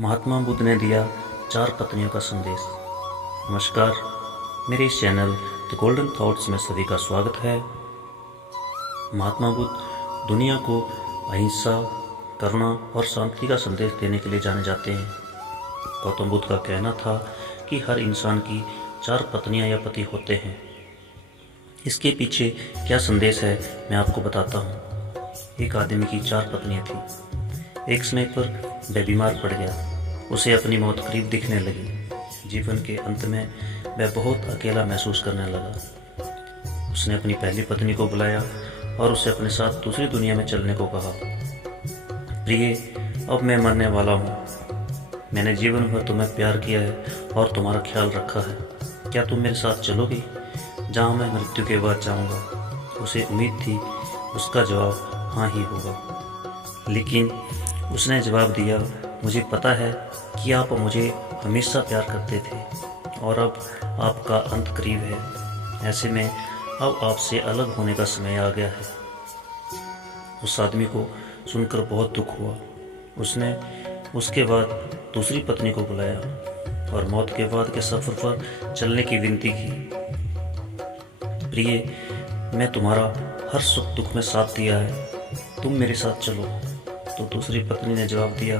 महात्मा बुद्ध ने दिया 4 पत्नियों का संदेश। नमस्कार, मेरे इस चैनल द गोल्डन थॉट्स में सभी का स्वागत है। महात्मा बुद्ध दुनिया को अहिंसा, करुणा और शांति का संदेश देने के लिए जाने जाते हैं। गौतम बुद्ध का कहना था कि हर इंसान की 4 पत्नियां या पति होते हैं। इसके पीछे क्या संदेश है मैं आपको बताता हूँ। एक आदमी की 4 पत्नियां थी। एक समय पर वह बीमार पड़ गया। उसे अपनी मौत करीब दिखने लगी। जीवन के अंत में वह बहुत अकेला महसूस करने लगा। उसने अपनी पहली पत्नी को बुलाया और उसे अपने साथ दूसरी दुनिया में चलने को कहा। प्रिय, अब मैं मरने वाला हूँ। मैंने जीवन भर तुम्हें प्यार किया है और तुम्हारा ख्याल रखा है। क्या तुम मेरे साथ चलोगी जहाँ मैं मृत्यु के बाद जाऊँगा? उसे उम्मीद थी उसका जवाब हाँ ही होगा, लेकिन उसने जवाब दिया, मुझे पता है कि आप मुझे हमेशा प्यार करते थे और अब आपका अंत करीब है। ऐसे में अब आपसे अलग होने का समय आ गया है। उस आदमी को सुनकर बहुत दुख हुआ। उसने उसके बाद दूसरी पत्नी को बुलाया और मौत के बाद के सफ़र पर चलने की विनती की। प्रिय, मैं तुम्हारा हर सुख दुख में साथ दिया है, तुम मेरे साथ चलो। तो दूसरी पत्नी ने जवाब दिया,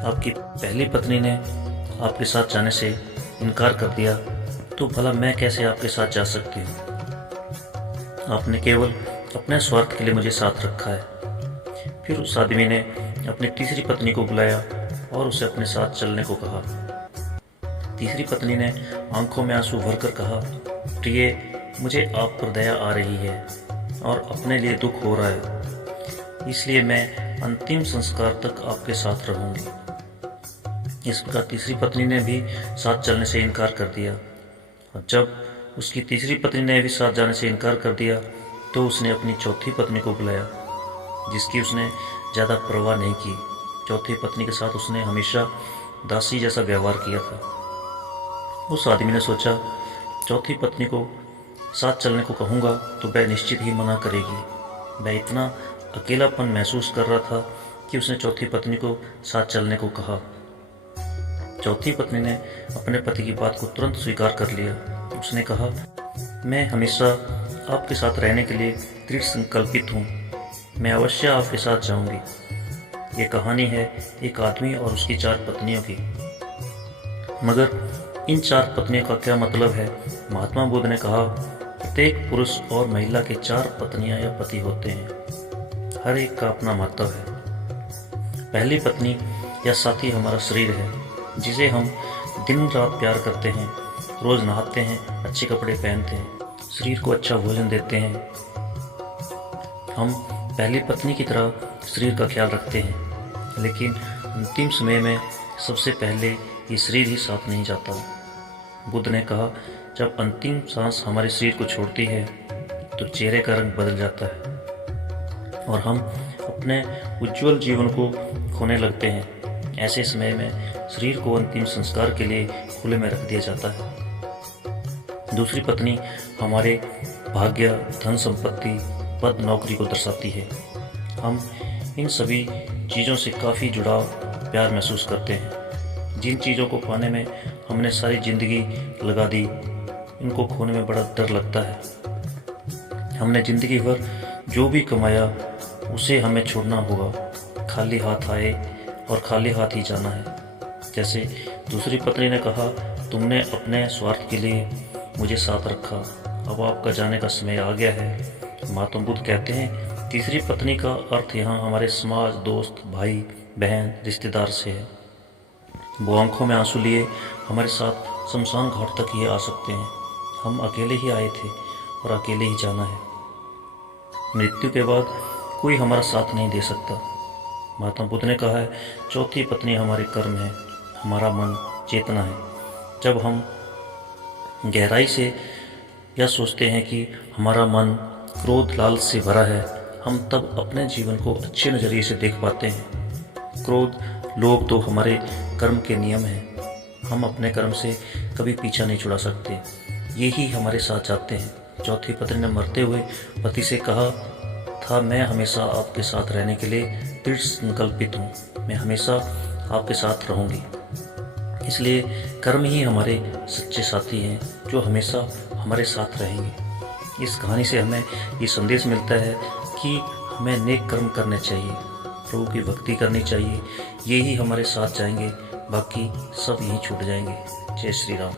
आपकी पहली पत्नी ने आपके साथ जाने से इनकार कर दिया, तो भला मैं कैसे आपके साथ जा सकती हूँ? आपने केवल अपने स्वार्थ के लिए मुझे साथ रखा है। फिर उस आदमी ने अपनी तीसरी पत्नी को बुलाया और उसे अपने साथ चलने को कहा। तीसरी पत्नी ने आंखों में आंसू भरकर कहा, प्रिय, मुझे आप पर दया आ रही है और अपने लिए दुख हो रहा है, इसलिए मैं अंतिम संस्कार तक आपके साथ रहूंगी। इस प्रकार तीसरी पत्नी ने भी साथ चलने से इनकार कर दिया और जब उसकी तीसरी पत्नी ने भी साथ जाने से इनकार कर दिया तो उसने अपनी चौथी पत्नी को बुलाया, जिसकी उसने ज़्यादा परवाह नहीं की। चौथी पत्नी के साथ उसने हमेशा दासी जैसा व्यवहार किया था। उस आदमी ने सोचा, चौथी पत्नी को साथ चलने को कहूँगा तो वह निश्चित ही मना करेगी। वह इतना अकेलापन महसूस कर रहा था कि उसने चौथी पत्नी को साथ चलने को कहा। चौथी पत्नी ने अपने पति की बात को तुरंत स्वीकार कर लिया। उसने कहा, मैं हमेशा आपके साथ रहने के लिए दृढ़ संकल्पित हूँ। मैं अवश्य आपके साथ जाऊँगी। ये कहानी है एक आदमी और उसकी 4 पत्नियों की। मगर इन 4 पत्नियों का क्या मतलब है? महात्मा बुद्ध ने कहा, प्रत्येक पुरुष और महिला के 4 पत्नियां या पति होते हैं। हर एक का अपना महत्व है। पहली पत्नी या साथी हमारा शरीर है, जिसे हम दिन रात प्यार करते हैं, रोज नहाते हैं, अच्छे कपड़े पहनते हैं, शरीर को अच्छा भोजन देते हैं। हम पहली पत्नी की तरह शरीर का ख्याल रखते हैं, लेकिन अंतिम समय में सबसे पहले ये शरीर ही साथ नहीं जाता। बुद्ध ने कहा, जब अंतिम सांस हमारे शरीर को छोड़ती है तो चेहरे का रंग बदल जाता है और हम अपने उज्जवल जीवन को खोने लगते हैं। ऐसे समय में शरीर को अंतिम संस्कार के लिए खुले में रख दिया जाता है। दूसरी पत्नी हमारे भाग्य, धन संपत्ति, पद, नौकरी को दर्शाती है। हम इन सभी चीज़ों से काफ़ी जुड़ाव, प्यार महसूस करते हैं। जिन चीज़ों को पाने में हमने सारी जिंदगी लगा दी, इनको खोने में बड़ा डर लगता है। हमने जिंदगी भर जो भी कमाया उसे हमें छोड़ना होगा। खाली हाथ आए और खाली हाथ ही जाना है। जैसे दूसरी पत्नी ने कहा, तुमने अपने स्वार्थ के लिए मुझे साथ रखा, अब आपका जाने का समय आ गया है। महात्मा बुद्ध कहते हैं, तीसरी पत्नी का अर्थ यहाँ हमारे समाज, दोस्त, भाई, बहन, रिश्तेदार से है। वो आंखों में आंसू लिए हमारे साथ शमशान घाट तक ही आ सकते हैं। हम अकेले ही आए थे और अकेले ही जाना है। मृत्यु के बाद कोई हमारा साथ नहीं दे सकता। महात्मा बुद्ध ने कहा है, चौथी पत्नी हमारे कर्म है, हमारा मन, चेतना है। जब हम गहराई से यह सोचते हैं कि हमारा मन क्रोध, लालच से भरा है, हम तब अपने जीवन को अच्छे नज़रिए से देख पाते हैं। क्रोध, लोभ तो हमारे कर्म के नियम हैं। हम अपने कर्म से कभी पीछा नहीं छुड़ा सकते, यही हमारे साथ जाते हैं। चौथी पत्नी ने मरते हुए पति से कहा था, मैं हमेशा आपके साथ रहने के लिए दृढ़ संकल्पित हूँ। मैं हमेशा आपके साथ रहूंगी। इसलिए कर्म ही हमारे सच्चे साथी हैं जो हमेशा हमारे साथ रहेंगे। इस कहानी से हमें ये संदेश मिलता है कि हमें नेक कर्म करने चाहिए, प्रभु की भक्ति करनी चाहिए। ये ही हमारे साथ जाएंगे, बाकी सब यहीं छूट जाएंगे। जय श्री राम।